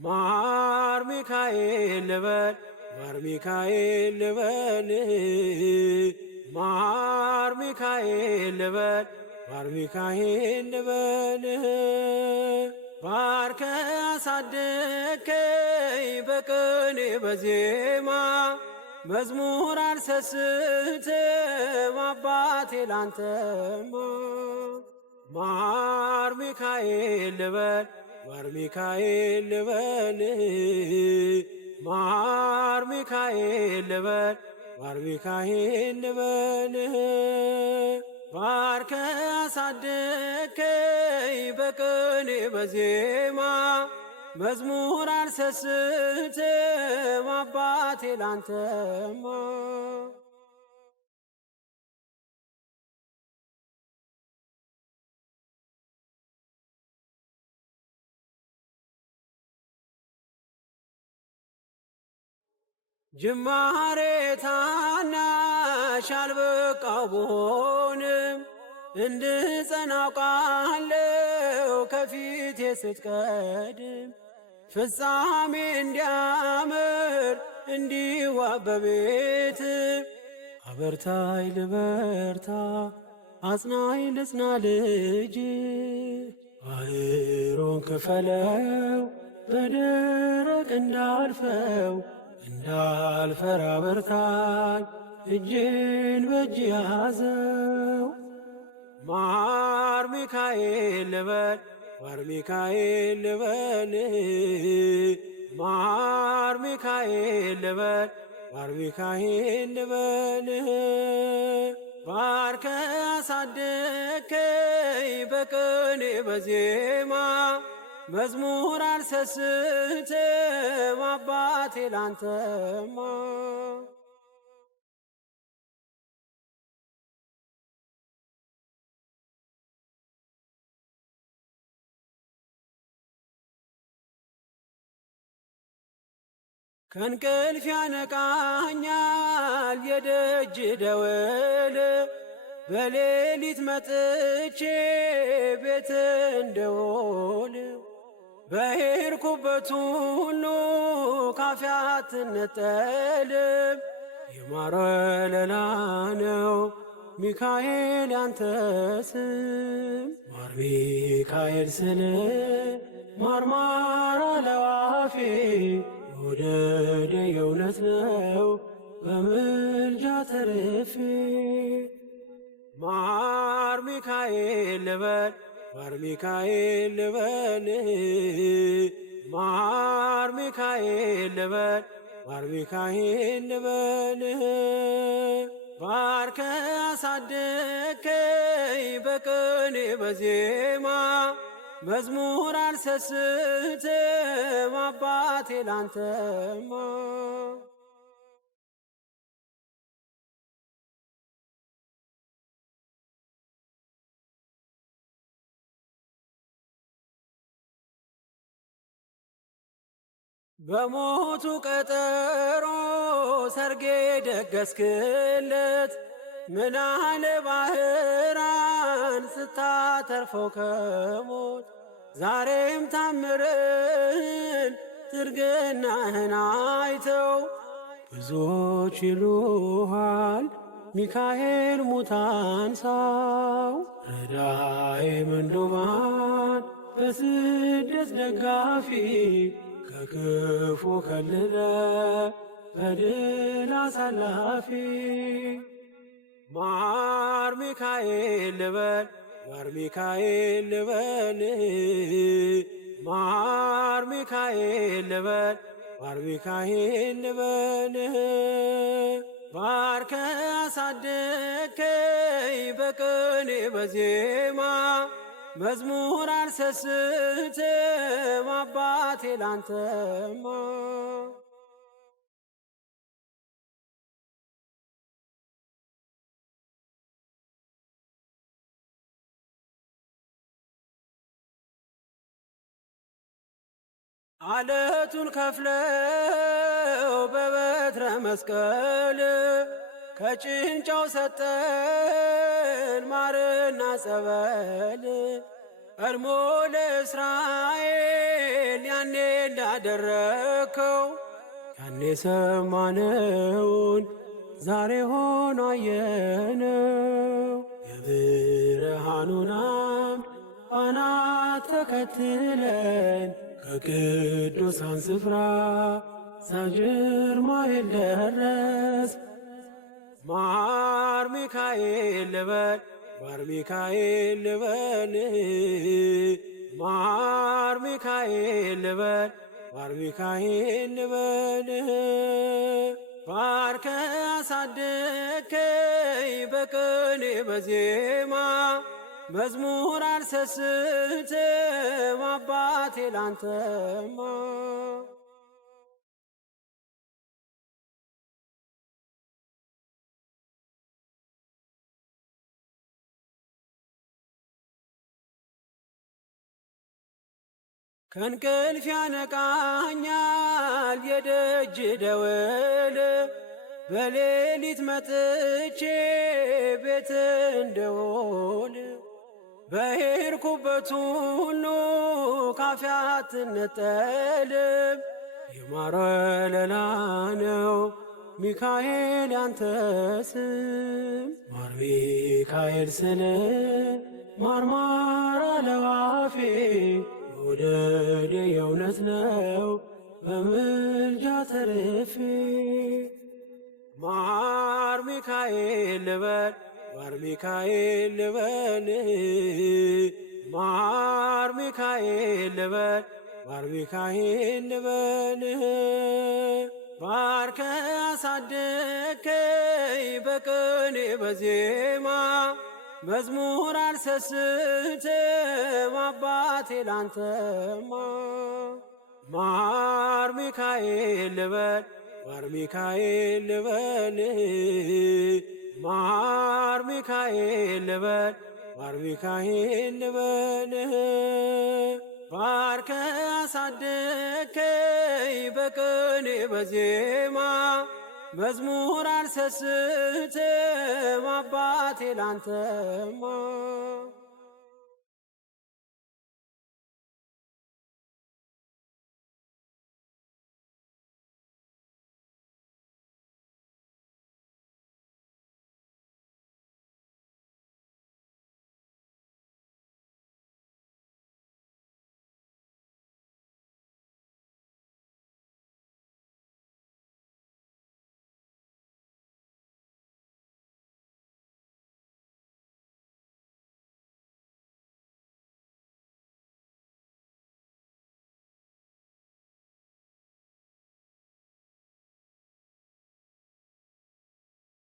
ማር ሚካኤል ልበል ማር ሚካኤል ልበል ማር ሚካኤል ልበል ማር ሚካኤል ልበል ባርከ አሳደከኝ በቅኔ በዜማ መዝሙር አልሰስትም አባቴ ላንተማ ማር ሚካኤል ልበል ማር ሚካኤል ልበል ማር ሚካኤል ልበል ማር ሚካኤል ልበል ባርከ አሳደከኝ በቅኔ በዜማ መዝሙር አልሰስትም አባቴ ላንተማ ጅማሬ ታናሽ አልበቃው ብሆንም እንድጸና አውቃለሁ ከፊቴ ስትቀድም ፍጻሜ እንዲያምር እንዲዋብ በቤት አበርታይ ልበርታ አጽናኝ ልጽና ልጅ ባህሩን ክፈለው በደረቅ እንዳልፈው እንዳልፈራ በርታኝ እጄን በእጅ ያዘው ማር ሚካኤል ልበል ማር ሚካኤል ልበል ማር ሚካኤል ልበል ማር ሚካኤል ልበል ባርከ አሳደከኝ በቅኔ በዜማ መዝሙር አልሰስትም አባቴ ላንተማ ከእንቅልፍ ያነቃኛል የደጅ ደወል በሌሊት መጥቼ ቤት እንደውል በሄድኩበት ሁሉ ካፌ አትነጠልም የማር ወለላ ነው ሚካኤል ያንተ ስም ማር ሚካኤል ስል ማርማር አለው አፌ መውደድ የእውነት ነው በምልጃ ተርፌ ማር ሚካኤል ልበል ማር ሚካኤል ልበል ማር ሚካኤል ልበል ማር ሚካኤል ልበል ባርከ አሳደከኝ በቅኔ በዜማ መዝሙር አልሰስትም አባቴ ላንተማ በሞቱ ቀጠሮ ሰርጌ ደገስክለት ምናለ ባህራን ስታተርፈው ከሞት ዛሬም ታምርህን ትርግናህን አይተው ብዙዎች ይሉሃል ሚካኤል ሙታን ሳው ረዳኤ ምንዱባን በስደት ደጋፊ ከክፉ ከልለ በድል አሳላፊ ማር ሚካኤል ልበል ማር ሚካኤል ልበል ማር ሚካኤል ልበል ማር ሚካኤል ልበል ባርከ አሳደከኝ በቅኔ በዜማ መዝሙር አልሰስትም አባቴ ላንተማ አለቱን ከፍለው በበትረ መስቀል ከጭንጫው ሰጠን ማርና ጸበል ቀድሞ ለእስራኤል ያኔ እንዳደረግከው ያኔ ሰማነውን ዛሬ ሆኖ አየነው። የብርሃኑን አምድ ፋና ተከትለን ከቅዱሳን ስፍራ ሳንጅርማኤል ደረስ። ማር ሚካኤል ልበል ማር ሚካኤል ልበል ማር ሚካኤል ልበል ማር ሚካኤል ልበል። ባርከ አሳደግከኝ በቅኔ በዜማ መዝሙር አልሰስትም አባቴ ላንተማ። ከእንቅልፍ ያነቃኛል የደጅ ደወል በሌሊት መጥቼ ቤት እንደውል። በሄድኩበት ሁሉ ካፌ አትነጠልም። የማር ወለላ ነው ሚካኤል ያንተ ስም። ማር ሚካኤል ስል ማርማር አለው አፌ መውደድ የእውነት ነው በምልጃ ተርፌ። ማር ሚካኤል ልበል ማር ሚካኤል ልበል ማር ሚካኤል ልበል ማር ሚካኤል ልበል። ባርከ አሳደግከኝ በቅኔ በዜማ መዝሙር አልሰስትም አባቴ ላንተማ። ማር ሚካኤል ልበል ማር ሚካኤል ልበል ማር ሚካኤል ልበል ማር ሚካኤል ልበል። ባርከ አሳደግከኝ በቅኔ በዜማ መዝሙር አልሰስትም አባቴ ላንተማ።